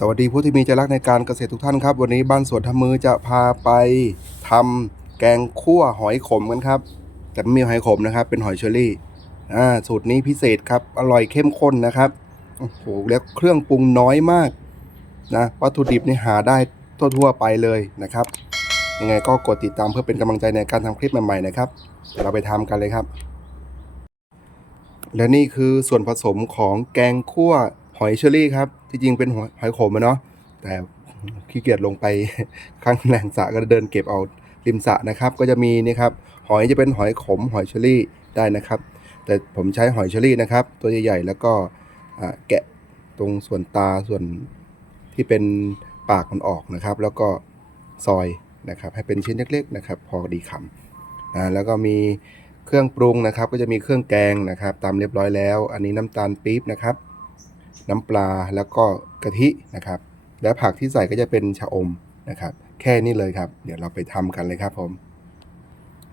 สวัสดีผู้ที่มีใจรักในการเกษตรทุกท่านครับ วันนี้บ้านสวนทำมือจะพาไปทำแกงคั่วหอยขมกันครับ แต่ไม่มีหอยขมนะครับ เป็นหอยเชอรี่อ่าสูตรนี้พิเศษครับ อร่อยเข้มข้นนะครับโอ้โหแล้วเครื่องปรุงน้อยมากนะวัตถุดิบนี่หาได้ทั่วๆไปเลยนะครับ ยังไงก็กดติดตามเพื่อเป็นกำลังใจในการทำคลิปใหม่ๆนะครับเดี๋ยวเราไปทำกันเลยครับ และนี่คือส่วนผสมของแกงคั่ว หอยเชอรี่ครับที่จริงเป็นหอยหอยขมอะเนาะแต่ขี้เกียจลงไปข้างแหล่งสระก็เดินเก็บเอาริมสระนะครับ ก็จะมีนี่ครับหอยจะเป็นหอยขม หอยเชอรี่ได้นะครับ แต่ผมใช้หอยเชอรี่นะครับ ตัวใหญ่ๆแล้วก็แกะตรงส่วนตาส่วนที่เป็นปากมันออกนะครับ แล้วก็ซอยนะครับ ให้เป็นชิ้นเล็กๆนะครับ พอดีคำอ่าแล้วก็มีเครื่องปรุงนะครับ ก็จะมีเครื่องแกงนะครับ ตามเรียบร้อยแล้ว อันนี้น้ำตาลปี๊บนะครับ น้ำปลาแล้วก็กะทินะครับ และผักที่ใส่ก็จะเป็นชะอมนะครับ แค่นี้เลยครับ เดี๋ยวเราไปทำกันเลยครับผม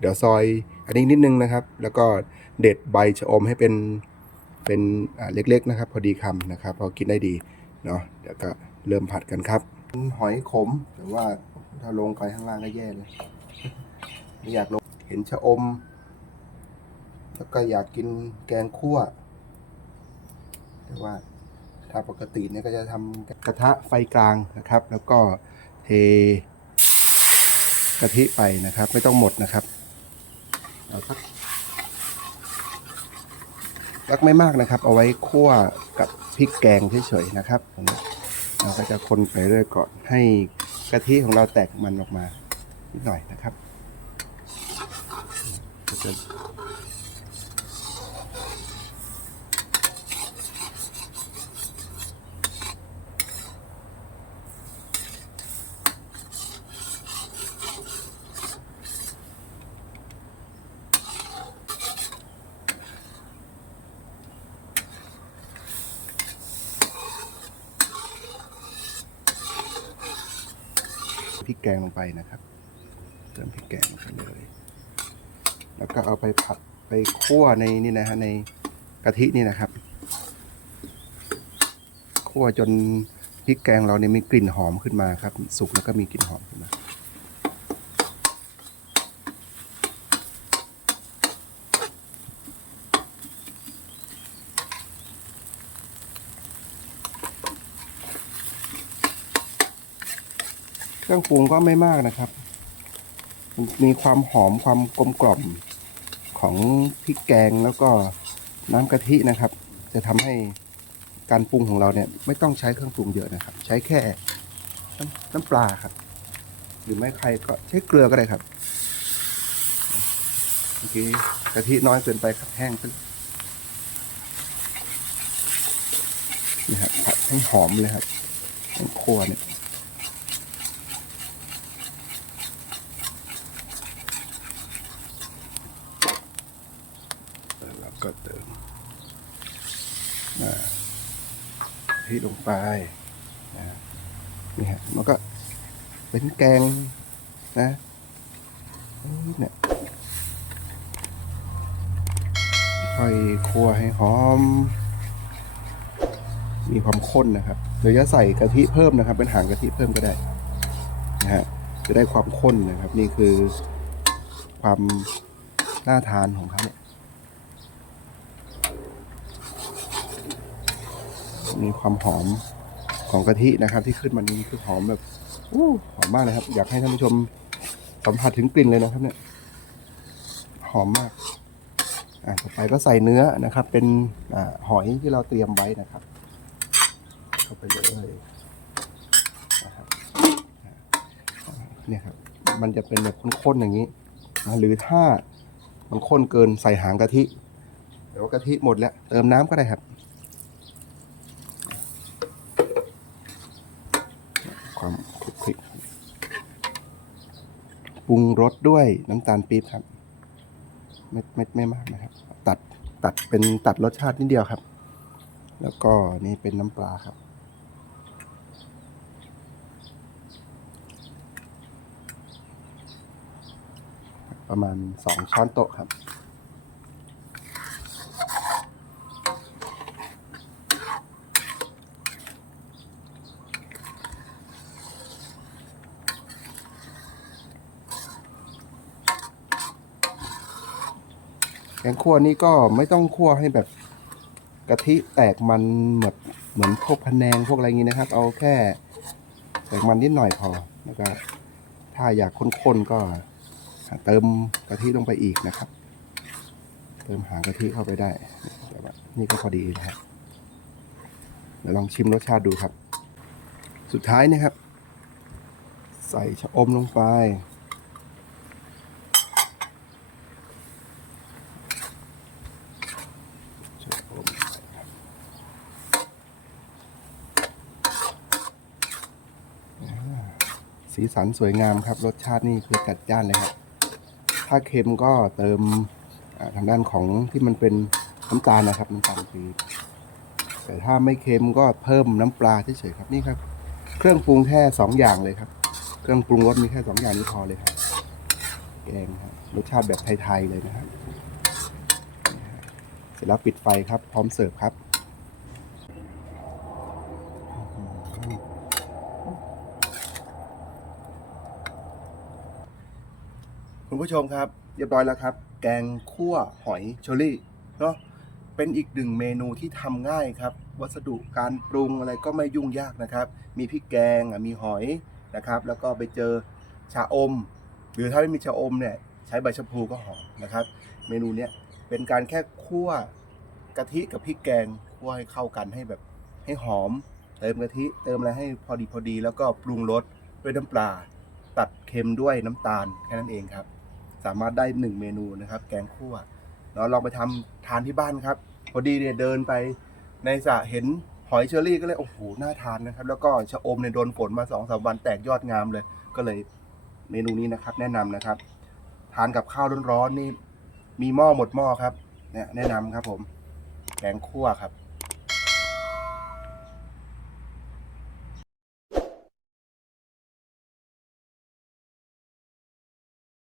เดี๋ยวซอยอันนี้นิดนึงนะครับ แล้วก็เด็ดใบชะอมให้เป็นเป็นเล็กๆนะครับ พอดีคำนะครับ พอกินได้ดีเนาะเดี๋ยวก็เริ่มผัดกันครับ หอยขมแต่ว่าถ้าลงไปข้างล่างก็แย่เลยไม่อยากลงเห็นชะอม แล้วก็อยากกินแกงคั่วแต่ว่า ถ้าปกติเนี่ยก็จะทำกระทะไฟกลางนะครับ แล้วก็เทกะทิไปนะครับ ไม่ต้องหมดนะครับเอาสักสักไม่มากนะครับ เอาไว้คั่วกับพริกแกงเฉยๆนะครับตรงนี้เราก็จะคนไปเรื่อยก่อนให้กะทิของเราแตกมันออกมานิดหน่อยนะครับจะ พริกแกงลงไปนะครับ เติมพริกแกงลงไปเลย แล้วก็เอาไปผัดไปคั่วในนี่นะฮะในกะทินี่นะครับคั่วจนพริกแกงเราเนี่ยมีกลิ่นหอมขึ้นมาครับ สุกแล้วก็มีกลิ่นหอมขึ้นมา เครื่องปรุงก็ไม่มากนะครับ มีความหอมความกลมกล่อมของพริกแกงแล้วก็น้ำกะทินะครับ จะทำให้การปรุงของเราเนี่ย ไม่ต้องใช้เครื่องปรุงเยอะนะครับ ใช้แค่น้ำน้ำปลาครับ หรือไม่ใครก็ใช้เกลือก็ได้ครับเมื่อกี้กะทิน้อยเกินไปครับแห้งขึ้นนี่ครับผัดให้หอมเลยครับให้คั่วเนี่ย แล้วก็เติมอ่า ที่ลงไปนะนี่ฮะมันก็เป็นแกงนะเนี่ยค่อยคั่วให้หอม มีความข้นนะครับเดี๋ยวจะใส่กะทิเพิ่มนะครับ เป็นหางกะทิเพิ่มก็ได้นะฮะจะได้ความข้นนะครับ นี่คือความน่าทานของเขาเนี่ย มีความหอมของกะทินะครับ ที่ขึ้นมานี้คือหอมแบบอู้หอมมากเลยครับ อยากให้ท่านผู้ชมสัมผัสถึงกลิ่นเลยนะครับ เนี่ย หอมมากอ่าต่อไปก็ใส่เนื้อนะครับ เป็นอ่าหอยที่เราเตรียมไว้นะครับ เข้าไปเลยนะครับเนี่ยครับ มันจะเป็นแบบข้นๆอย่างนี้นะหรือถ้ามันข้นเกินใส่หางกะทิเดี๋ยวากะทิหมดแล้ว เติมน้ำก็ได้ครับ ความคลุกคลิก ปรุงรสด้วยน้ำตาลปี๊บครับ ไม่ไม่ไม่มากนะครับ ตัดตัดเป็นตัดรสชาตินิดเดียวครับ แล้วก็นี่เป็นน้ำปลาครับ ประมาณสองช้อนโต๊ะครับ แกงคั่วนี่ก็ไม่ต้องคั่วให้แบบกะทิแตกมันแบบเหมือนพวกพะแนงพวกอะไรอย่างนี้นะครับ เอาแค่แตกมันนิดหน่อยพอแล้วก็ถ้าอยากข้นๆก็เติมกะทิลงไปอีกนะครับ เติมหางกะทิเข้าไปได้แต่ว่านี่ก็พอดีนะครับเดี๋ยวลองชิมรสชาติดูครับ สุดท้ายนะครับ ใส่ชะอมลงไป ชะอมอ่า สีสันสวยงามครับ รสชาตินี่คือจัดจ้านเลยครับ ถ้าเค็มก็เติมทางด้านของที่มันเป็นน้ำตาลนะครับน้ำตาลปี๊บแต่ถ้าไม่เค็มก็เพิ่มน้ำปลาเฉยๆครับนี่ครับ เครื่องปรุงแค่สองอย่างเลยครับ เครื่องปรุงรสมีแค่สองอย่างนี้พอเลยครับแกงครับรสชาติแบบไทยๆเลยนะครับ เสร็จแล้วปิดไฟครับ พร้อมเสิร์ฟครับอื้อหือ คุณผู้ชมครับเรียบร้อยแล้วครับ แกงคั่วหอยเชอรี่เนาะเป็นอีกหนึ่งเมนูที่ทำง่ายครับ วัสดุการปรุงอะไรก็ไม่ยุ่งยากนะครับ มีพริกแกงอะมีหอยนะครับ แล้วก็ไปเจอชาอม หรือถ้าไม่มีชาอมเนี่ยใช้ใบชะพลูก็หอมนะครับ เมนูเนี้ยเป็นการแค่คั่วกะทิกับพริกแกงคั่วให้เข้ากันให้แบบให้หอม เติมกะทิเติมอะไรให้พอดีพอดี แล้วก็ปรุงรสด้วยน้ำปลา ตัดเค็มด้วยน้ำตาลแค่นั้นเองครับ สามารถได้หนึ่งเมนูนะครับ แกงคั่วเราลองไปทำทานที่บ้านครับ พอดีเนี่ยเดินไปในสระเห็นหอยเชอรี่ก็เลยโอ้โหน่าทานนะครับ แล้วก็ชะอมเนี่ยโดนฝนมาสองสามวันแตกยอดงามเลย ก็เลยเมนูนี้นะครับ แนะนำนะครับ ทานกับข้าวร้อนๆนี่มีหม้อหมดหม้อครับเนี่ยแนะนำครับผมแกงคั่วครับ